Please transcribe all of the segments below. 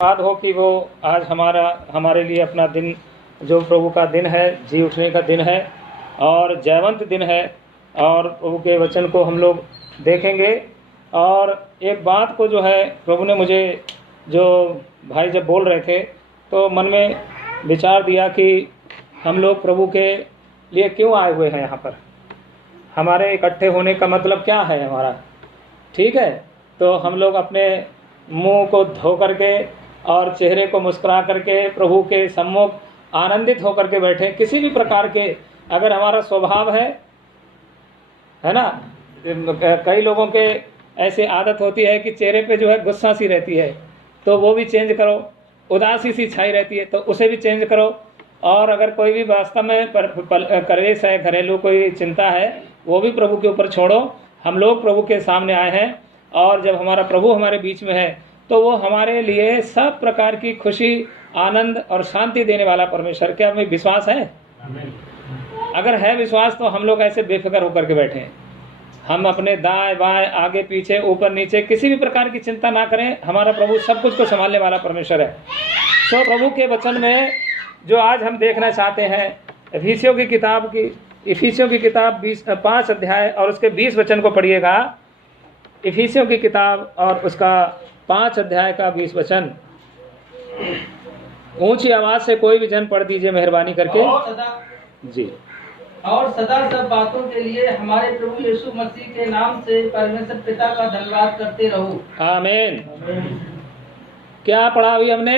बात हो कि वो आज हमारे लिए अपना दिन, जो प्रभु का दिन है, जी उठने का दिन है और जयवंत दिन है, और प्रभु के वचन को हम लोग देखेंगे। और एक बात को जो है प्रभु ने मुझे, जो भाई जब बोल रहे थे तो मन में विचार दिया कि हम लोग प्रभु के लिए क्यों आए हुए हैं यहाँ पर, हमारे इकट्ठे होने का मतलब क्या है हमारा। ठीक है, तो हम लोग अपने मुंह को धो करके और चेहरे को मुस्कुरा करके प्रभु के सम्मुख आनंदित होकर के बैठे। किसी भी प्रकार के अगर हमारा स्वभाव है ना, कई लोगों के ऐसे आदत होती है कि चेहरे पे जो है गुस्सा सी रहती है, तो वो भी चेंज करो। उदासी सी छाई रहती है तो उसे भी चेंज करो। और अगर कोई भी वास्तव में कलेश है, घरेलू कोई चिंता है, वो भी प्रभु के ऊपर छोड़ो। हम लोग प्रभु के सामने आए हैं और जब हमारा प्रभु हमारे बीच में है तो वो हमारे लिए सब प्रकार की खुशी, आनंद और शांति देने वाला परमेश्वर। क्या हमें विश्वास है? अगर है विश्वास तो हम लोग ऐसे बेफिक्र होकर के बैठे हैं। हम अपने दाएं बाएं, आगे पीछे, ऊपर नीचे किसी भी प्रकार की चिंता ना करें। हमारा प्रभु सब कुछ को संभालने वाला परमेश्वर है। तो प्रभु के वचन में जो आज हम देखना चाहते हैं, इफिसियों की किताब 5 अध्याय और उसके 20 वचन को पढ़िएगा। इफिसियों की किताब और उसका 5 अध्याय का 20 वचन। ऊंची आवाज से कोई भी जन पढ़ दीजिए मेहरबानी करके। जी। और सदा सब बातों के लिए हमारे प्रभु यीशु मसीह के नाम से परमेश्वर पिता का धन्यवाद करते रहो। आमीन। क्या पढ़ा अभी हमने?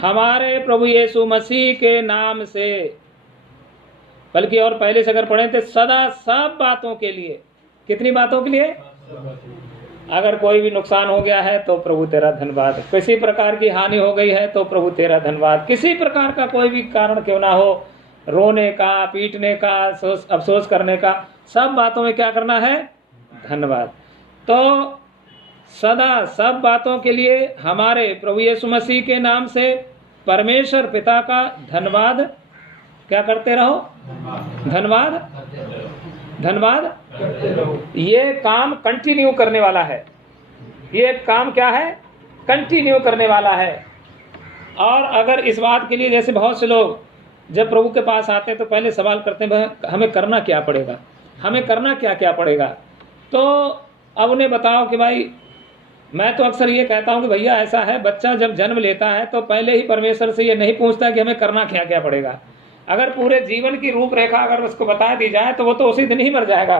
हमारे प्रभु यीशु मसीह के नाम से, बल्कि और पहले से अगर पढ़े थे, सदा सब बातों के लिए। कितनी बातों के लिए? अगर कोई भी नुकसान हो गया है तो प्रभु तेरा धन्यवाद। किसी प्रकार की हानि हो गई है तो प्रभु तेरा धन्यवाद। किसी प्रकार का कोई भी कारण क्यों ना हो, रोने का, पीटने का, अफसोस करने का, सब बातों में क्या करना है? धन्यवाद। तो सदा सब बातों के लिए हमारे प्रभु यीशु मसीह के नाम से परमेश्वर पिता का धन्यवाद क्या करते रहो? धन्यवाद। ये काम कंटिन्यू करने वाला है। ये काम क्या है? कंटिन्यू करने वाला है। और अगर इस बात के लिए, जैसे बहुत से लोग जब प्रभु के पास आते हैं तो पहले सवाल करते हैं हमें करना क्या पड़ेगा, हमें करना क्या पड़ेगा। तो अब उन्हें बताओ कि भाई, मैं तो अक्सर ये कहता हूँ कि भैया ऐसा है, बच्चा जब जन्म लेता है तो पहले ही परमेश्वर से ये नहीं पूछता कि हमें करना क्या पड़ेगा। अगर पूरे जीवन की रूपरेखा अगर उसको बता दी जाए तो वो तो उसी दिन ही मर जाएगा,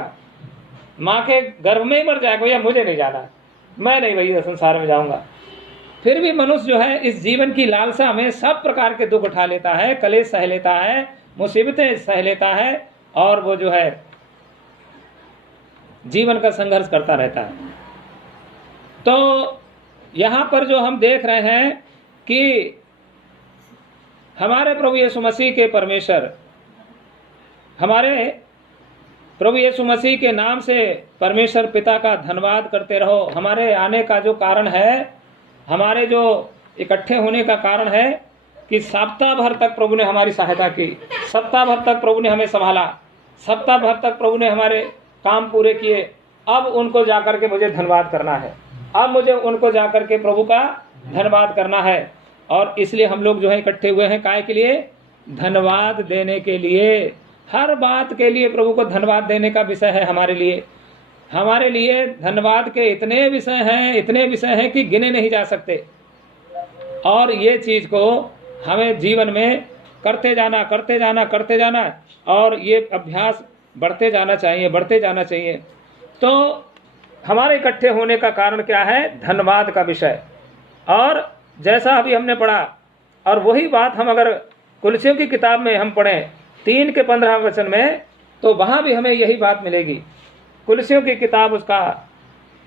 माँ के गर्भ में ही मर जाएगा। भैया मुझे नहीं जाना, मैं नहीं भैया संसार में जाऊंगा। फिर भी मनुष्य जो है इस जीवन की लालसा में सब प्रकार के दुख उठा लेता है, कलेश सह लेता है, मुसीबतें सह लेता है, और वो जो है जीवन का संघर्ष करता रहता है। तो यहाँ पर जो हम देख रहे हैं कि हमारे प्रभु यीशु मसीह के परमेश्वर, हमारे प्रभु यीशु मसीह के नाम से परमेश्वर पिता का धन्यवाद करते रहो। हमारे आने का जो कारण है, हमारे जो इकट्ठे होने का कारण है कि सप्ताह भर तक प्रभु ने हमारी सहायता की, सप्ताह भर तक प्रभु ने हमें संभाला, सप्ताह भर तक प्रभु ने हमारे काम पूरे किए। अब उनको जाकर के मुझे धन्यवाद करना है, अब मुझे उनको जाकर के प्रभु का धन्यवाद करना है। और इसलिए हम लोग जो है इकट्ठे हुए हैं, काय के लिए? धन्यवाद देने के लिए। हर बात के लिए प्रभु को धन्यवाद देने का विषय है हमारे लिए। हमारे लिए धन्यवाद के इतने विषय हैं कि गिने नहीं जा सकते। और ये चीज को हमें जीवन में करते जाना और ये अभ्यास बढ़ते जाना चाहिए। तो हमारे इकट्ठे होने का कारण क्या है? धन्यवाद का विषय। और जैसा अभी हमने पढ़ा, और वही बात हम अगर कुलसियों की किताब में हम पढ़ें 3 के 15 वचन में, तो वहां भी हमें यही बात मिलेगी। कुलसियों की किताब उसका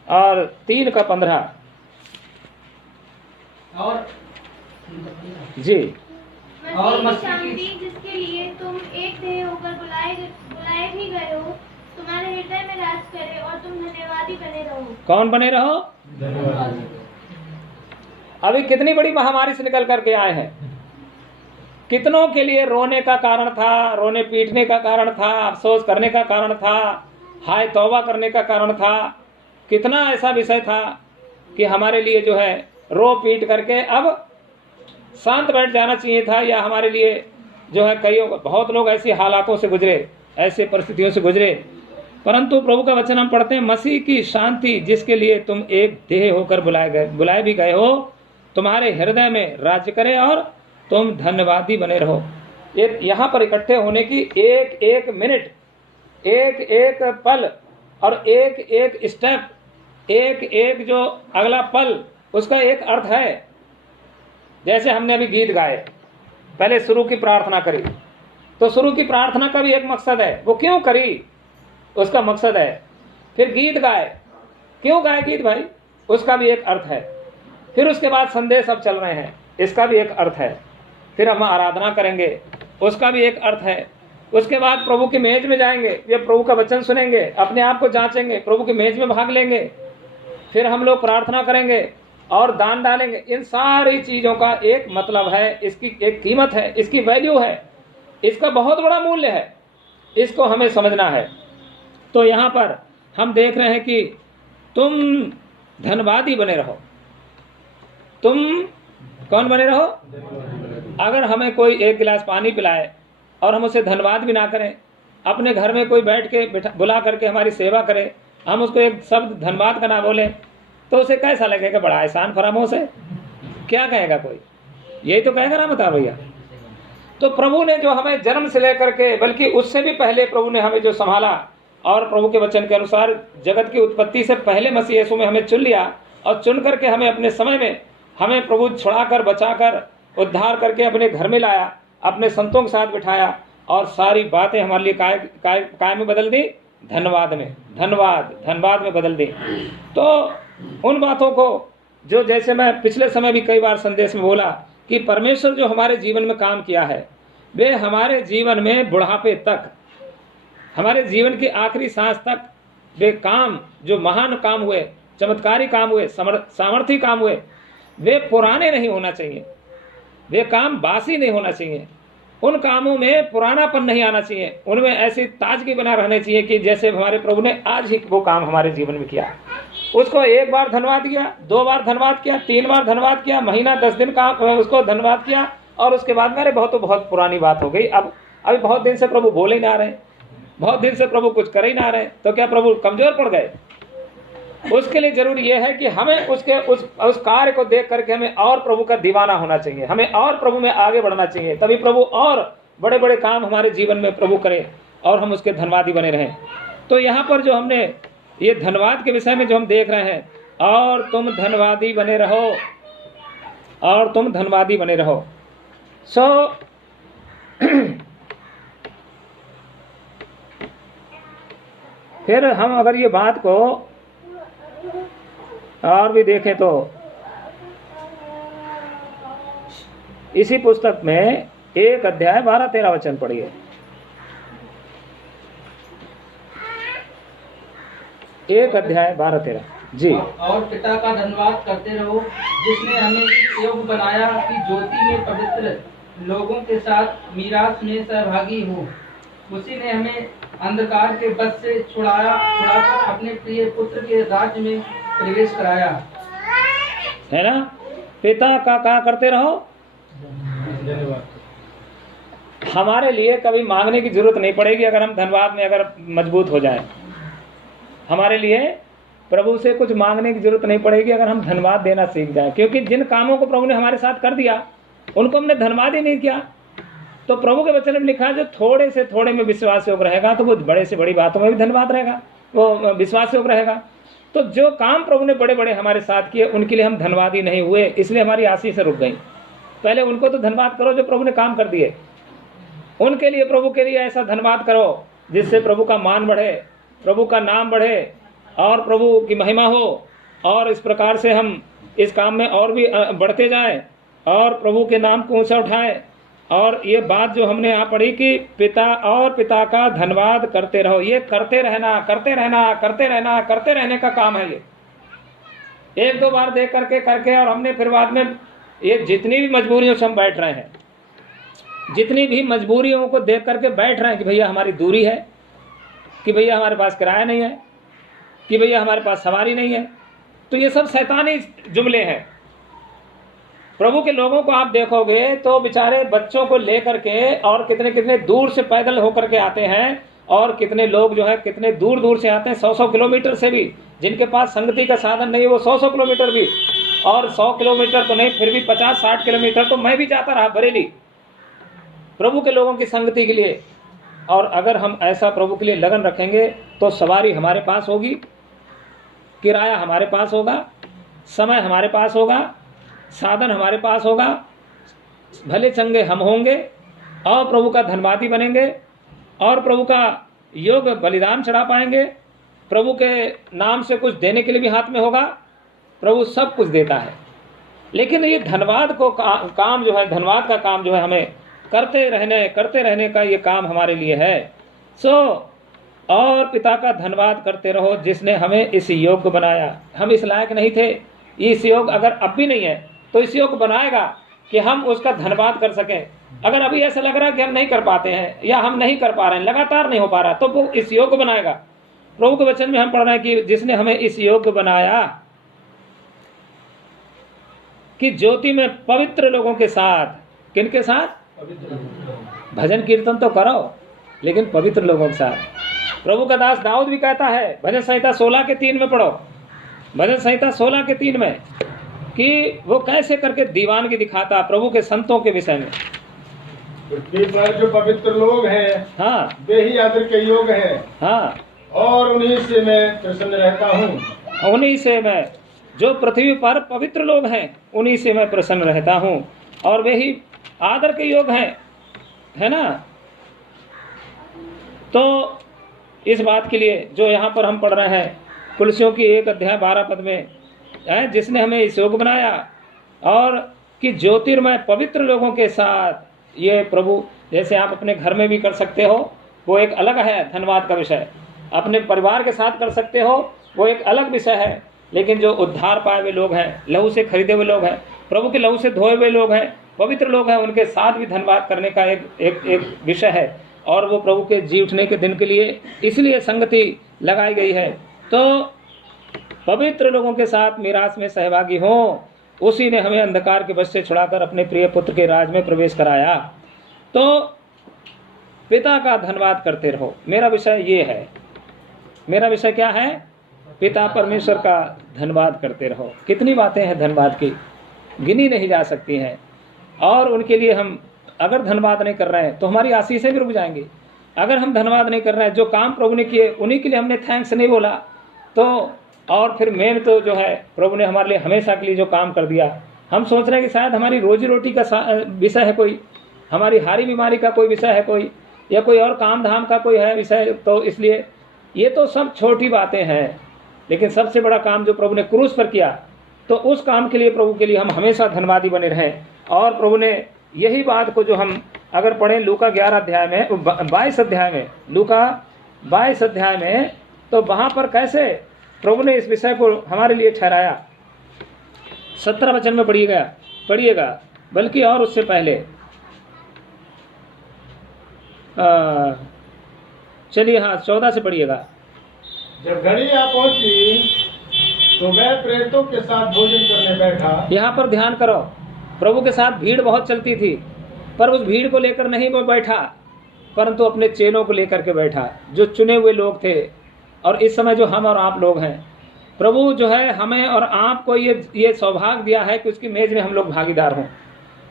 और 3 का 15। और जी। और शांति जिसके लिए तुम एक देह होकर बुलाए भी गए हो, तुम्हारे हृदय में राज करे और तुम धन्यवादी बने रहो। कौन बने रहो? धन्यवादी। अभी कितनी बड़ी महामारी से निकल करके आए हैं। कितनों के लिए रोने का कारण था, रोने पीटने का कारण था, अफसोस करने का कारण था, हाय तौबा करने का कारण था। कितना ऐसा विषय था कि हमारे लिए जो है रो पीट करके अब शांत बैठ जाना चाहिए था, या हमारे लिए जो है बहुत लोग ऐसी हालातों से गुजरे, ऐसे परिस्थितियों से गुजरे। परंतु प्रभु का वचन हम पढ़ते हैं, मसीह की शांति जिसके लिए तुम एक देह होकर बुलाए भी गए हो, तुम्हारे हृदय में राज्य करे और तुम धन्यवादी बने रहो। यहाँ पर इकट्ठे होने की एक एक मिनट, एक एक पल और एक एक स्टेप, एक एक जो अगला पल, उसका एक अर्थ है। जैसे हमने अभी गीत गाए, पहले शुरू की प्रार्थना करी, तो शुरू की प्रार्थना का भी एक मकसद है, वो क्यों करी उसका मकसद है। फिर गीत गाए, क्यों गाए गीत भाई, उसका भी एक अर्थ है। फिर उसके बाद संदेश अब चल रहे हैं, इसका भी एक अर्थ है। फिर हम आराधना करेंगे, उसका भी एक अर्थ है। उसके बाद प्रभु की मेज में जाएंगे, ये प्रभु का वचन सुनेंगे, अपने आप को जांचेंगे, प्रभु की मेज में भाग लेंगे। फिर हम लोग प्रार्थना करेंगे और दान डालेंगे। इन सारी चीजों का एक मतलब है, इसकी एक कीमत है, इसकी वैल्यू है, इसका बहुत बड़ा मूल्य है, इसको हमें समझना है। तो यहाँ पर हम देख रहे हैं कि तुम धन्यवादी बने रहो। तुम कौन बने रहो? अगर हमें कोई एक गिलास पानी पिलाए और हम उसे धन्यवाद भी ना करें, अपने घर में कोई बैठ के बुला करके हमारी सेवा करे, हम उसको एक शब्द धन्यवाद का ना बोले, तो उसे कैसा लगेगा? बड़ा एहसान फरामोश है, क्या कहेगा कोई? यही तो कहेगा ना, बता भैया। तो प्रभु ने जो हमें जन्म से लेकर के, बल्कि उससे भी पहले प्रभु ने हमें जो संभाला, और प्रभु के वचन के अनुसार जगत की उत्पत्ति से पहले मसीह यीशु में हमें चुन लिया, और चुन करके हमें अपने समय में हमें प्रभु छुड़ाकर, बचाकर, उद्धार करके अपने घर में लाया, अपने संतों के साथ बिठाया, और सारी बातें हमारे लिए काय में बदल दी? धन्यवाद में, धन्यवाद में बदल दी। तो उन बातों को जो, जैसे मैं पिछले समय भी कई बार संदेश में बोला कि परमेश्वर जो हमारे जीवन में काम किया है, वे हमारे जीवन में बुढ़ापे तक, हमारे जीवन की आखिरी सांस तक वे काम, जो महान काम हुए, चमत्कारी काम हुए, सामर्थी काम हुए, वे पुराने नहीं होना चाहिए, वे काम बासी नहीं होना चाहिए, उन कामों में पुरानापन नहीं आना चाहिए, उनमें ऐसी ताजगी बना रहना चाहिए कि जैसे हमारे प्रभु ने आज ही वो काम हमारे जीवन में किया। उसको एक बार धन्यवाद किया, 2 बार धन्यवाद किया, 3 बार धन्यवाद किया, महीना 10 दिन का उसको धन्यवाद किया, और उसके बाद मेरे बहुत पुरानी बात हो गई, अब अभी बहुत दिन से प्रभु बोले ही ना रहे, बहुत दिन से प्रभु कुछ कर ही ना रहे, तो क्या प्रभु कमजोर पड़ गए? उसके लिए जरूरी यह है कि हमें उस कार्य को देख करके हमें और प्रभु का दीवाना होना चाहिए, हमें और प्रभु में आगे बढ़ना चाहिए, तभी प्रभु और बड़े बड़े काम हमारे जीवन में प्रभु करे और हम उसके धन्यवादी बने रहें। तो यहाँ पर जो हमने ये धन्यवाद के विषय में जो हम देख रहे हैं, और तुम धन्यवादी बने रहो, और तुम धन्यवादी बने रहो। फिर हम अगर ये बात को और भी देखें तो इसी पुस्तक में 1 अध्याय 12-13 वचन पढ़िए। 1 अध्याय 12-13 जी। और पिता का धन्यवाद करते रहो, जिसने हमें इस योग्य बनाया कि ज्योति में पवित्र लोगों के साथ मीरास में सहभागी हो। उसी ने हमें अंधकार के बस से छुड़ाकर अपने प्रिय पुत्र के राज्य में प्रवेश कराया। है ना? पिता का क्या करते रहो? हमारे लिए कभी मांगने की जरूरत नहीं पड़ेगी अगर हम धन्यवाद में अगर मजबूत हो जाए। हमारे लिए प्रभु से कुछ मांगने की जरूरत नहीं पड़ेगी अगर हम धन्यवाद देना सीख जाए, क्योंकि जिन कामों को प्रभु ने हमारे साथ कर दिया उनको हमने धन्यवाद ही नहीं किया। तो प्रभु के वचन में लिखा है, जो थोड़े से थोड़े में विश्वास योग्य रहेगा तो वो बड़े से बड़ी बातों में भी धन्यवाद रहेगा, वो विश्वास योग्य रहेगा। तो जो काम प्रभु ने बड़े बड़े हमारे साथ किए उनके लिए हम धन्यवादी नहीं हुए, इसलिए हमारी आशीष रुक गई। पहले उनको तो धन्यवाद करो जो प्रभु ने काम कर दिए, उनके लिए, प्रभु के लिए ऐसा धन्यवाद करो जिससे प्रभु का मान बढ़े, प्रभु का नाम बढ़े और प्रभु की महिमा हो, और इस प्रकार से हम इस काम में और भी बढ़ते जाएं और प्रभु के नाम को ऊंचा उठाएं। और ये बात जो हमने यहाँ पढ़ी कि पिता और पिता का धन्यवाद करते रहो, ये करते रहना, करते रहना, करते रहना, करते रहने का काम है। ये 1-2 बार देख करके और हमने फिर बाद में ये जितनी भी मजबूरियों से हम बैठ रहे हैं, जितनी भी मजबूरियों को देख करके बैठ रहे हैं कि भैया हमारी दूरी है, कि भैया हमारे पास किराया नहीं है, कि भैया हमारे पास सवारी नहीं है। तो ये सब शैतानी जुमले हैं। प्रभु के लोगों को आप देखोगे तो बेचारे बच्चों को लेकर के और कितने कितने दूर से पैदल होकर के आते हैं, और कितने लोग जो है कितने दूर दूर से आते हैं, 100-100 किलोमीटर से भी। जिनके पास संगति का साधन नहीं है वो 100-100 किलोमीटर भी, और 100 किलोमीटर तो नहीं फिर भी 50-60 किलोमीटर तो मैं भी जाता रहा बरेली प्रभु के लोगों की संगति के लिए। और अगर हम ऐसा प्रभु के लिए लगन रखेंगे तो सवारी हमारे पास होगी, किराया हमारे पास होगा, समय हमारे पास होगा, साधन हमारे पास होगा, भले चंगे हम होंगे और प्रभु का धन्यवादी बनेंगे और प्रभु का योग बलिदान चढ़ा पाएंगे। प्रभु के नाम से कुछ देने के लिए भी हाथ में होगा। प्रभु सब कुछ देता है, लेकिन ये धन्यवाद को काम जो है, धन्यवाद का काम जो है हमें करते रहने का ये काम हमारे लिए है। और पिता का धन्यवाद करते रहो जिसने हमें इस योग्य बनाया। हम इस लायक नहीं थे, इस योग्य अगर अब भी नहीं है तो इस योग्य बनाएगा कि हम उसका धन्यवाद कर सकें। अगर अभी ऐसा लग रहा है कि हम नहीं कर पाते हैं या हम नहीं कर पा रहे हैं, लगातार नहीं हो पा रहा, तो वो इस योग्य बनाएगा। प्रभु के वचन में हम पढ़ रहे हैं कि जिसने हमें इस योग्य बनाया कि ज्योति में पवित्र लोगों के साथ, किनके साथ? भजन कीर्तन तो करो लेकिन पवित्र लोगों के साथ। प्रभु का दास दाऊद भी कहता है, भजन संहिता 16:3 में पढ़ो, भजन संहिता 16:3 में, कि वो कैसे करके दीवानगी दिखाता प्रभु के संतों के विषय में। पृथ्वी पर जो पवित्र लोग हैं, हाँ, वे ही आदर के योग्य हैं, हाँ, और उन्हीं से मैं प्रसन्न रहता हूँ। उन्हीं से मैं, जो पृथ्वी पर पवित्र लोग हैं उन्हीं से मैं प्रसन्न रहता हूँ, और वे ही आदर के योग हैं, है ना। तो इस बात के लिए जो यहाँ पर हम पढ़ रहे हैं कुलसियों की 1:12 में है, जिसने हमें इस योग बनाया और कि ज्योतिर्मय पवित्र लोगों के साथ। ये प्रभु जैसे आप अपने घर में भी कर सकते हो, वो एक अलग है धन्यवाद का विषय। अपने परिवार के साथ कर सकते हो, वो एक अलग विषय है। लेकिन जो उद्धार पाए हुए लोग हैं, लहू से खरीदे हुए लोग हैं, प्रभु के लहू से धोए हुए लोग हैं, पवित्र लोग हैं, उनके साथ भी धन्यवाद करने का एक विषय है। और वो प्रभु के जी उठने के दिन के लिए इसलिए संगति लगाई गई है। तो पवित्र लोगों के साथ मीरास में सहभागी हो, उसी ने हमें अंधकार के वश से छुड़ाकर अपने प्रिय पुत्र के राज में प्रवेश कराया। तो पिता का धन्यवाद करते रहो। मेरा विषय ये है। मेरा विषय क्या है? पिता परमेश्वर का धन्यवाद करते रहो। कितनी बातें हैं धन्यवाद की, गिनी नहीं जा सकती हैं। और उनके लिए हम अगर धन्यवाद नहीं कर रहे हैं तो हमारी आशीषें भी रुक जाएंगी। अगर हम धन्यवाद नहीं कर रहे हैं, जो काम प्रभु ने किए उन्हीं के लिए हमने थैंक्स नहीं बोला, तो और फिर मेन तो जो है प्रभु ने हमारे लिए हमेशा के लिए जो काम कर दिया, हम सोच रहे हैं कि शायद हमारी रोजी रोटी का विषय है कोई, हमारी हारी बीमारी का कोई विषय है कोई, या कोई और काम धाम का कोई है विषय। तो इसलिए ये तो सब छोटी बातें हैं, लेकिन सबसे बड़ा काम जो प्रभु ने क्रूस पर किया, तो उस काम के लिए प्रभु के लिए हम हमेशा धन्यवादी बने रहें। और प्रभु ने यही बात को जो हम अगर पढ़ें लूका 11 अध्याय में, 22 अध्याय में, लूका 22 अध्याय में, तो वहाँ पर कैसे प्रभु ने इस विषय को हमारे लिए ठहराया। 17 वचन में पढ़िएगा, बल्कि और उससे पहले चलिए, हाँ 14 से पढ़िएगा। जब घड़ी आ पहुंची तो वह प्रेरितों के साथ भोजन करने बैठा। यहाँ पर ध्यान करो, प्रभु के साथ भीड़ बहुत चलती थी, पर उस भीड़ को लेकर नहीं वो बैठा, परंतु अपने चेलों को लेकर के बैठा, जो चुने हुए लोग थे। और इस समय जो हम और आप लोग हैं, प्रभु जो है हमें और आपको ये सौभाग्य दिया है कि उसकी मेज में हम लोग भागीदार हों,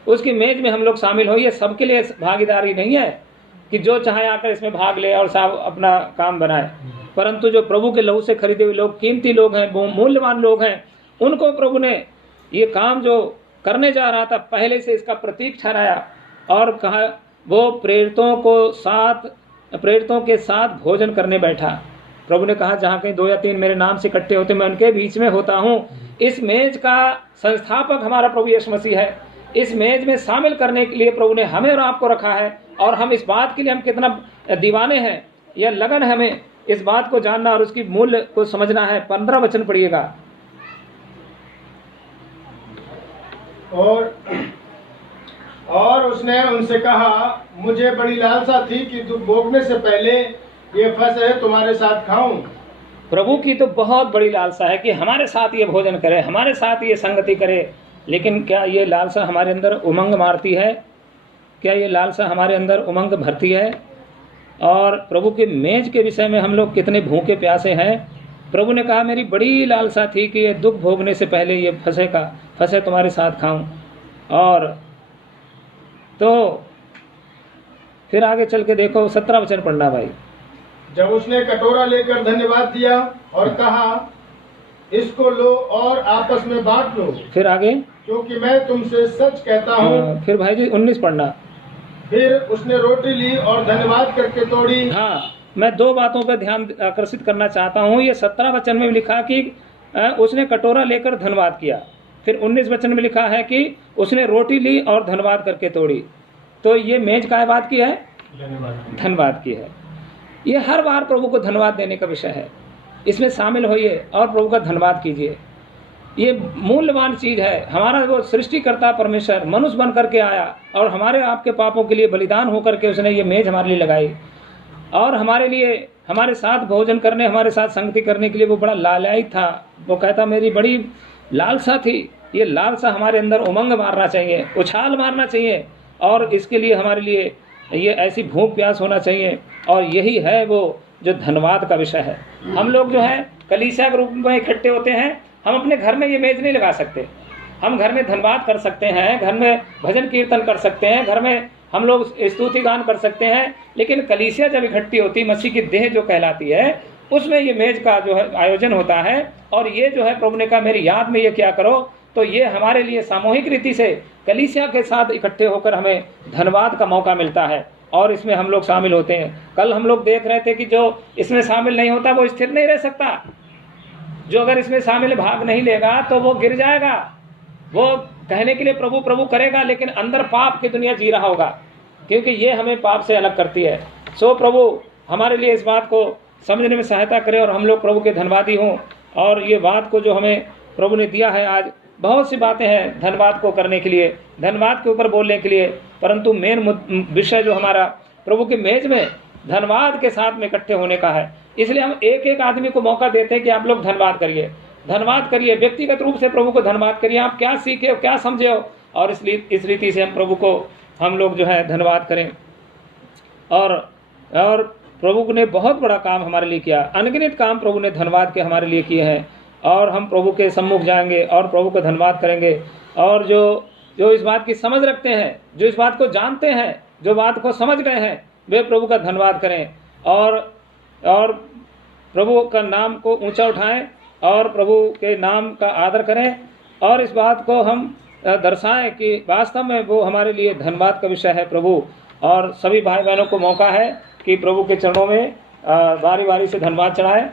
उसकी मेज में हम लोग शामिल हों। ये सबके लिए भागीदारी नहीं है कि जो चाहे आकर इसमें भाग ले और सब अपना काम बनाए, परंतु जो प्रभु के लहू से खरीदे हुए लोग, कीमती लोग हैं, वो मूल्यवान लोग हैं, उनको प्रभु ने ये काम जो करने जा रहा था पहले से इसका प्रतीक ठहराया और कहा वो प्रेरितों के साथ भोजन करने बैठा। प्रभु ने कहा जहाँ कहीं 2 या 3 मेरे नाम से इकट्ठे होते मैं उनके बीच में होता हूँ। इस मेज का संस्थापक हमारा प्रभु यीशु मसीह है। इस मेज में शामिल करने के लिए प्रभु ने हमें और आपको रखा है, और हम इस बात के लिए हम कितना दीवाने हैं, यह लगन है हमें इस बात को जानना और उसकी मूल्य को समझना है। 15 वचन पढ़िएगा। और उसने उनसे कहा, मुझे बड़ी लालसा थी कि भोगने से पहले ये फसह तुम्हारे साथ खाऊं। प्रभु की तो बहुत बड़ी लालसा है कि हमारे साथ ये भोजन करे, हमारे साथ ये संगति करे। लेकिन क्या ये लालसा हमारे अंदर उमंग मारती है? क्या ये लालसा हमारे अंदर उमंग भरती है? और प्रभु के मेज के विषय में हम लोग कितने भूखे प्यासे हैं। प्रभु ने कहा मेरी बड़ी लालसा थी कि ये दुख भोगने से पहले ये फसे तुम्हारे साथ खाऊं। और तो फिर आगे चल के देखो 17 वचन पढ़ना भाई। जब उसने कटोरा लेकर धन्यवाद दिया और कहा, इसको लो और आपस में बांट लो, फिर आगे, क्योंकि मैं तुमसे सच कहता हूँ। फिर भाई जी 19 पढ़ना। फिर उसने रोटी ली और धन्यवाद करके तोड़ी। हाँ, मैं 2 बातों पर ध्यान आकर्षित करना चाहता हूँ। ये 17 वचन में लिखा कि उसने कटोरा लेकर धन्यवाद किया। फिर 19 वचन में लिखा है कि उसने रोटी ली और धन्यवाद करके तोड़ी। तो ये मेज काय बात की है? धन्यवाद की है। ये हर बार प्रभु को धन्यवाद देने का विषय है। इसमें शामिल होइए और प्रभु का धन्यवाद कीजिए। ये मूल्यवान चीज है। हमारा वो सृष्टिकर्ता परमेश्वर मनुष्य बन करके आया और हमारे आपके पापों के लिए बलिदान होकर के उसने ये मेज हमारे लिए लगाई और हमारे लिए, हमारे साथ भोजन करने, हमारे साथ संगति करने के लिए वो बड़ा लालयी था। वो कहता मेरी बड़ी लालसा थी। ये लालसा हमारे अंदर उमंग मारना चाहिए, उछाल मारना चाहिए और इसके लिए हमारे लिए ये ऐसी भूख प्यास होना चाहिए। और यही है वो जो धन्यवाद का विषय है। हम लोग जो है कलीसिया के रूप में इकट्ठे होते हैं। हम अपने घर में ये मेज नहीं लगा सकते। हम घर में धन्यवाद कर सकते हैं, घर में भजन कीर्तन कर सकते हैं, घर में हम लोग स्तुति गान कर सकते हैं। लेकिन कलीसिया जब इकट्ठी होती, मसीह की देह जो कहलाती है, उसमें ये मेज का जो है आयोजन होता है। और ये जो है प्रभु ने कहा मेरी याद में ये क्या करो। तो ये हमारे लिए सामूहिक रीति से कलीसिया के साथ इकट्ठे होकर हमें धन्यवाद का मौका मिलता है और इसमें हम लोग शामिल होते हैं। कल हम लोग देख रहे थे कि जो इसमें शामिल नहीं होता वो स्थिर नहीं रह सकता। जो अगर इसमें शामिल भाग नहीं लेगा तो वो गिर जाएगा। वो कहने के लिए प्रभु प्रभु करेगा लेकिन अंदर पाप की दुनिया जी रहा होगा, क्योंकि ये हमें पाप से अलग करती है। सो प्रभु हमारे लिए इस बात को समझने में सहायता करे और हम लोग प्रभु के धन्यवादी हों। और ये बात को जो हमें प्रभु ने दिया है, आज बहुत सी बातें हैं धन्यवाद को करने के लिए, धन्यवाद के ऊपर बोलने के लिए, परंतु मेन विषय जो हमारा प्रभु के मेज में धन्यवाद के साथ में इकट्ठे होने का है। इसलिए हम एक एक आदमी को मौका देते हैं कि आप लोग धन्यवाद करिए, धन्यवाद करिए, व्यक्तिगत रूप से प्रभु को धन्यवाद करिए। आप क्या सीखे हो, क्या समझे हो, और इस रीति से हम प्रभु को हम लोग जो है धन्यवाद करें। और प्रभु ने बहुत बड़ा काम हमारे लिए किया, अनगिनत काम प्रभु ने धन्यवाद के हमारे लिए किए हैं। और हम प्रभु के सम्मुख जाएंगे और प्रभु को धन्यवाद करेंगे। और जो इस बात की समझ रखते हैं, जो इस बात को जानते हैं, जो बात को समझ गए हैं, वे प्रभु का धन्यवाद करें और प्रभु का नाम को ऊंचा उठाएं और प्रभु के नाम का आदर करें। और इस बात को हम दर्शाएं कि वास्तव में वो हमारे लिए धन्यवाद का विषय है प्रभु। और सभी भाई बहनों को मौका है कि प्रभु के चरणों में बारी बारी से धन्यवाद चढ़ाएं।